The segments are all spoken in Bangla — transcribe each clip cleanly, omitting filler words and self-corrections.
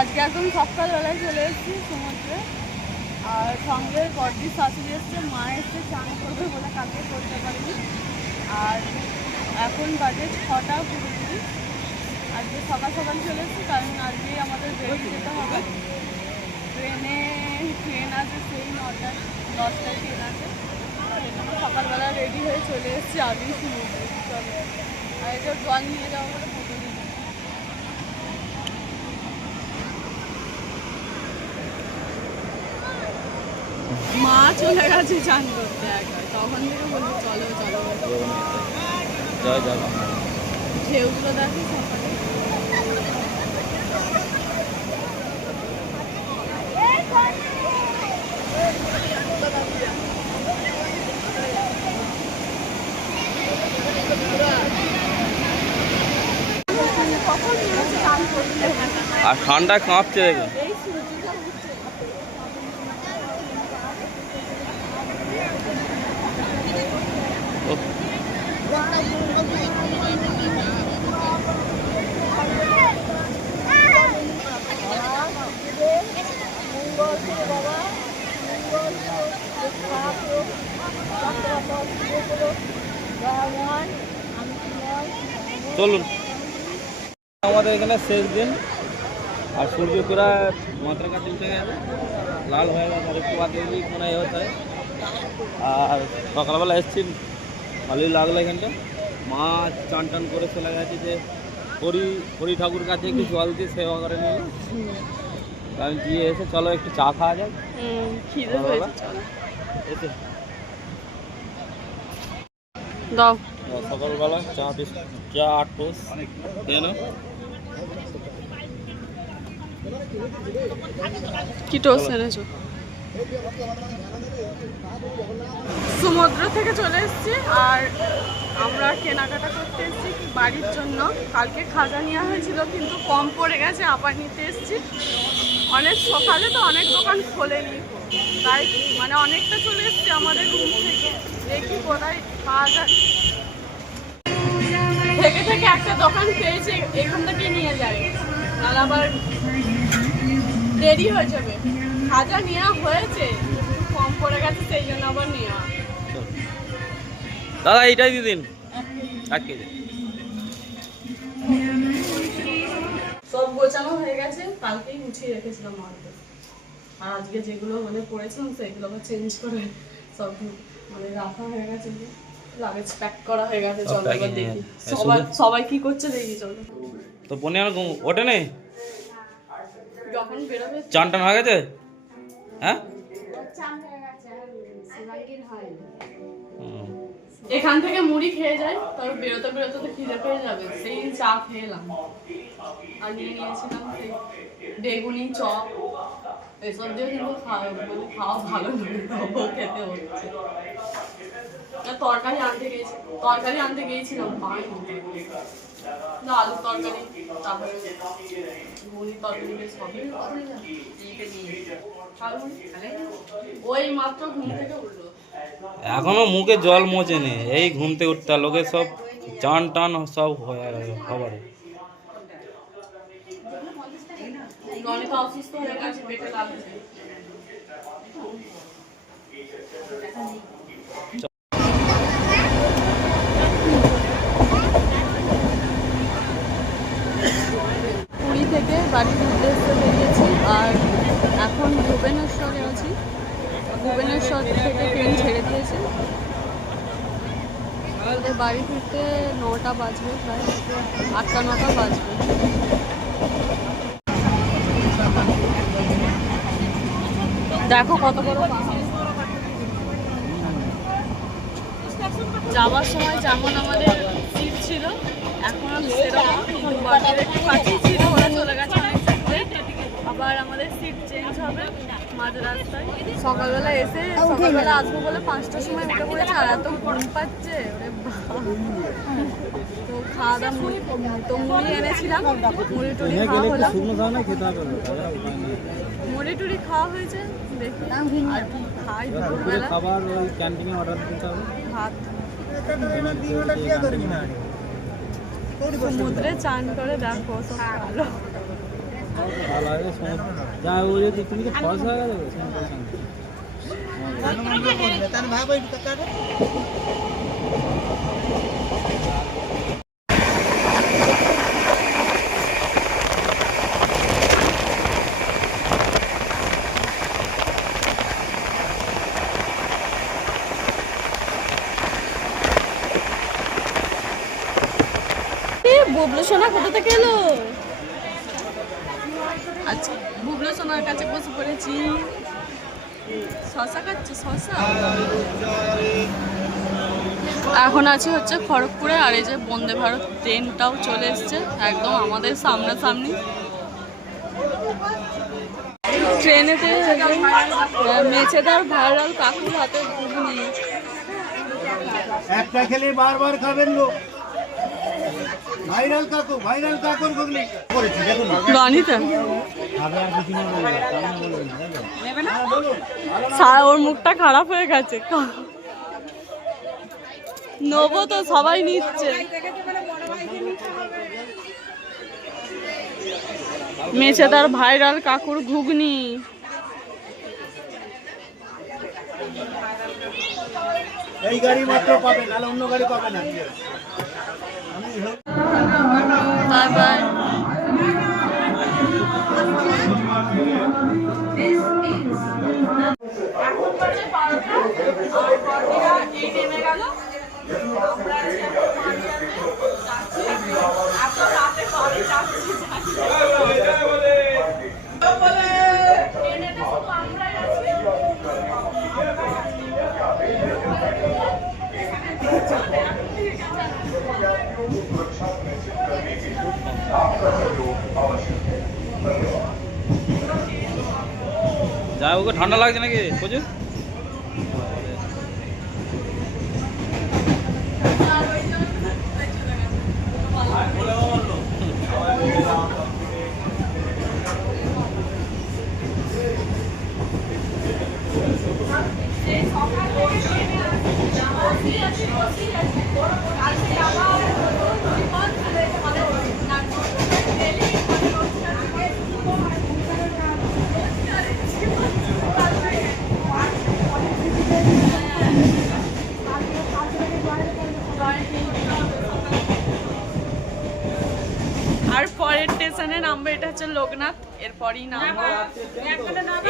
আজকে একদম সকালবেলায় চলে এসেছি সমুদ্রে। আর সঙ্গে বড়দির শাশুড়ি এসছে, মা এসছে, চান করবে বলে কালকে করতে পারিনি। আর এখন বাজে 6টা 20। আজকে সকাল সকাল চলে এসেছি, কারণ আজকে আমাদের বেরিয়ে যেতে হবে। ট্রেন আছে সেই 9টা 10টায় ট্রেন আছে। সকালবেলা রেডি হয়ে চলে এসেছি আগেই সমুদ্রে। চলো, আর এটা জল নিয়ে যাওয়া বলে বোতল নিয়ে। মা চলে গেছে চান করতে একবার, তখন থেকে বলছি চলো চলো। ঢেউগুলো দেখি সকালে। আর ঠান্ডা কাঁপছে দেখুন। চলুন, আমাদের এখানে শেষ দিন। আর সূর্য পুরা মাথার কাছে উঠে গেছে, লাল হয়ে গেছে। আর একটু বাদে মনে হয় হতে হয়। আর সকালবেলা এসেছি, ভালোই লাগলো এখানটা। মা চান টান করে চলে গেছে যে হরি ঠাকুর কাছে একটু জল দিয়ে সেবা করে নিয়ে। আমি গিয়ে এসে চলো একটু চা খাওয়া যাক। দাও সকালবেলা চা চা 8 টোস্ট কেন কি টোস্ট এনেছো? সমুদ্র থেকে চলে এসেছি আর আমরা কেনাকাটা করতে এসেছি বাড়ির জন্য। কালকে খাজা নেওয়া হয়েছিল কিন্তু কম পড়ে গেছে, আবার নিতে এসেছি। অনেক সকালে তো অনেক দোকান খোলেনি, তাই মানে অনেকটা চলে এসেছি আমাদের রুম থেকে। দেখি কোথায় পাওয়া যায়। থেকে থেকে একটা দোকান পেয়েছে, এখান থেকে নিয়ে যায়, নাহলে আবার দেরি হয়ে যাবে। খাজা নেওয়া হয়েছে, কম পড়ে গেছে, সেই জন্য আবার নেওয়া। দাদা এইটাই দিয়ে দিন 1 কেজি। সব গোছানো হয়ে গেছে, কালকেই গুছিয়ে রেখেছিলাম মালটা। আর আজকে যেগুলো মানে পড়েছিলাম সেগুলো আবার চেঞ্জ করে সব মানে রাখা হয়ে গেছে, লাগেজ প্যাক করা হয়ে গেছে। চলো এবার দেখি সবাই কি করছে, দেখি চলো। তো পনে আর ওঠে নেই, যখন বেরোবে। চান টান হয়ে গেছে? হ্যাঁ, এখান থেকে মুড়ি খেয়ে যাই, তারপর বেরোতে বেরোতে তো খিদে পেয়ে যাবে, সেই চা খেলাম। আর নিয়ে নিয়েছিলাম সেই বেগুনি চপ, এসব দিয়ে কিন্তু খাওয়া ভালো নয়, তবুও খেতে হচ্ছে। তরকারি আনতে গিয়েছিলাম, আলুর তরকারি, তারপরে মুড়ি তরকারি, সবই ওই মাত্র ঘুম থেকে উঠলো। এখনো মুখে জল মোচেনি, এই ঘুমতে উঠতে লোকে সব চান টান সব হবার। অসুস্থ হয়ে গেছে, পেটে লাগছে। পুরী থেকে বাড়ির উদ্দেশ্যে বেরিয়েছি আর এখন ভুবনেশ্বরে আছি। ভুবনেশ্বর থেকে ট্রেন ছেড়ে দিয়েছে। আমাদের বাড়ি ফিরতে 9টা বাজবে, প্রায় 8টা 9টা বাজবে। দেখো কত বড় পাহাড়। যাওয়ার সময় যেমন আমাদের সিট ছিল, এখন সেরকম একটু কাছেই ছিল, ওরা চলে গেছে অনেক দূরে। আবার আমাদের সিট চেঞ্জ হবে মাঝ রাস্তায়। সকালবেলা এসে সকালবেলা আসবো বলে 5টার সময় উঠে পড়েছে, আর এত ঘুম পাচ্ছে। তো খাওয়া দাওয়া তো মুড়ি এনেছিলাম, মুড়ি টুড়ি খাওয়া হলো, মুড়ি টুড়ি খাওয়া হয়েছে। দেখি আর কি খাই দুপুরবেলা। খাবার ওই ক্যান্টিনে অর্ডার দিতে হবে, ভাত। সমুদ্রে চান করে দেখো সব ভালো। ভালো লাগে সমুদ্র যা ও যদি তুমি তো ফলস হয়ে গেলে সমুদ্রের সঙ্গে বুবলু সোনা কোথা থেকে এলো? আচ্ছা, বুবলু সোনার কাছে বসে পড়েছি। শশা খাচ্ছে, শশা। এখন আছে হচ্ছে খড়গপুরে, আর এই যে বন্দে ভারত ট্রেনটাও চলে এসছে একদম আমাদের সামনাসামনি। ট্রেনেতে মেছেদার ভাইরাল কাকুর হাতে ঘুগনি। একটা খেলে বারবার খাবেন লোক। ভাইরাল কাকুর ঘুগনি করেছি দেখুন। গানিতে ওর মুখটা খারাপ হয়ে গেছে। নেবো তো, সবাই নিচ্ছে। মেছেদার ভাইরাল কাকুর ঘুগনি। এই গাড়ি মাত্র পাবেন, নাহলে অন্য গাড়ি পাবেন না। Bye bye. যা ওকে ঠান্ডা লাগছে নাকি প্রচুর? আর পরের স্টেশনে নামবো, এটা হচ্ছে লোকনাথ। এরপরই নামবো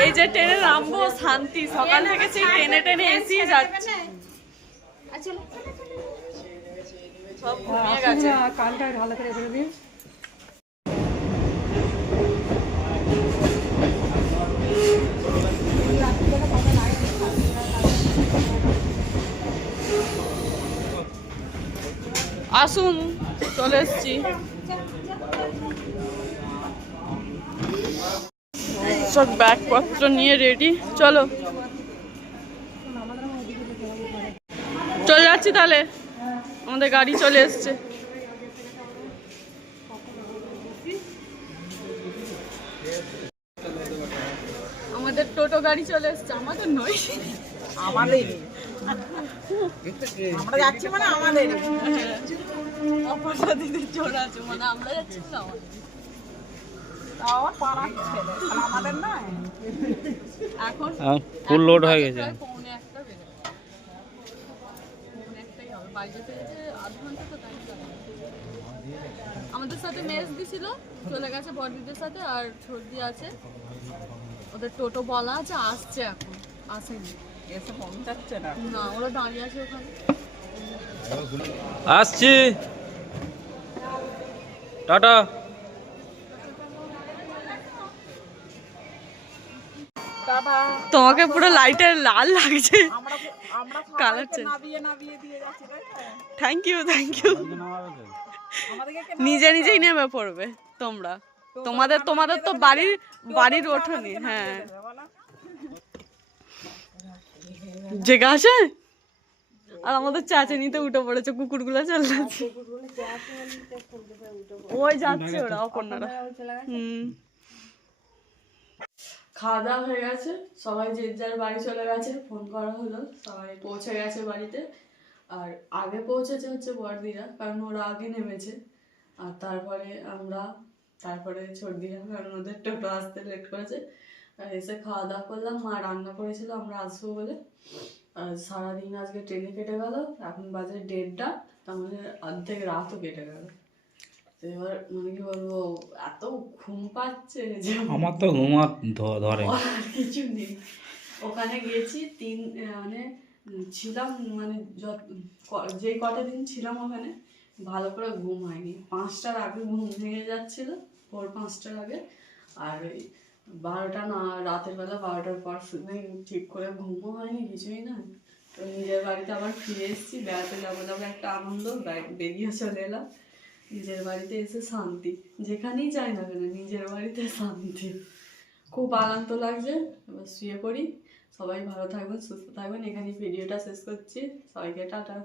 এই যে ট্রেনে নামবো শান্তি। সকাল থেকে সেই ট্রেনে টেনে এসি যাচ্ছে, সব ঘুমিয়ে গেছে। কানটা ভালো করে ধরে দিন। আসুন, চলে এসছি। সব ব্যাগপত্র নিয়ে রেডি, চলো চলে যাচ্ছি তাহলে। আমাদের গাড়ি চলে এসছে। আমাদের টোটো গাড়ি চলে এসছে। আমাদের নয়, আমাদের আমরা যাচ্ছি মানে আমাদের অপরটা দিদির জোর আছে, মানে আমরা যাচ্ছি না আমার পাড়া ছেলে আমাদের নয়। এখন ফুল লোড হয়ে গেছে। প্রায় পৌনে একটা বেজে গেছে। পৌনে একটাই হবে। বাড়ি যেতে যেতে আধ ঘন্টা তো টাইম লাগে। আমাদের সাথে মেস দিছিল, চলে গেছে বড়দিদের সাথে। আর সর্দি আছে, ওদের টোটো বলা আছে, আসছে এখন, আসেনি। এসে পৌঁছাচ্ছে না। না, ওরা দাঁড়িয়ে আছে ওখানে। আসছি, টাটা। টাটা। তোমাকে পুরো লাইটের লাল লাগছে। আমরা আমরা কালার সবাইকে নাবিয়ে দিয়ে যাচ্ছি তাই তো? Thank you, thank you. আমাদেরকে কে নিজে নিজেই নেমে পড়বে তোমরা। তোমাদের তোমাদের তো বাড়ির ওঠোনি। হ্যাঁ, বলো? জেগা আছে। আর আমাদের চাচানিতে উঠে পড়েছে, কুকুরগুলো চলে যাচ্ছে। ওই যাচ্ছে ওরা, অপর্ণারা। খাওয়া দাওয়া হয়ে গেছে, সবাই যে যার বাড়ি চলে গেছে। ফোন করা হলো, সবাই পৌঁছে গেছে বাড়িতে। আর আগে পৌঁছেছে হচ্ছে বড়দিরা, কারণ ওরা আগে নেমেছে। আর তারপরে আমরা তারপরে ছোট দিলাম কারণ ওদের টোটো আসতে লেট করেছে। আর এসে খাওয়া দাওয়া করলাম, মা রান্না করেছিল আমরা আসবো বলে। আর সারাদিন আজকে ট্রেনে কেটে গেল, এখন বাজে 1:30, তার মানে অর্ধেক রাতও কেটে গেল। তো এবার মানে কি বলবো, এত ঘুম পাচ্ছে যে আমার তো ঘুমা ধরে। আর কিছু নেই। ওখানে গেছি মানে ছিলাম, মানে যেই কটা দিন ছিলাম ওখানে ভালো করে ঘুম হয়নি। 5টার আগে ঘুম ভেঙে যাচ্ছিল, ভোর 5টার আগে। আর ওই 12টা না, রাতের বেলা 12টার পর শুনে ঠিক করে ঘুমও হয়নি, কিছুই না। তো নিজের বাড়িতে আবার ফিরে এসেছি, বেড়াতে যাবো যাবো একটা আনন্দ, বেরিয়ে চলে এলাম। নিজের বাড়িতে এসে শান্তি, যেখানেই যাই না কেন নিজের বাড়িতে শান্তি, খুব আনন্দ লাগছে। এবার শুয়ে পড়ি। সবাই ভালো থাকবেন, সুস্থ থাকবেন, এখানেই ভিডিওটা শেষ করছি। সবাইকে টাটা।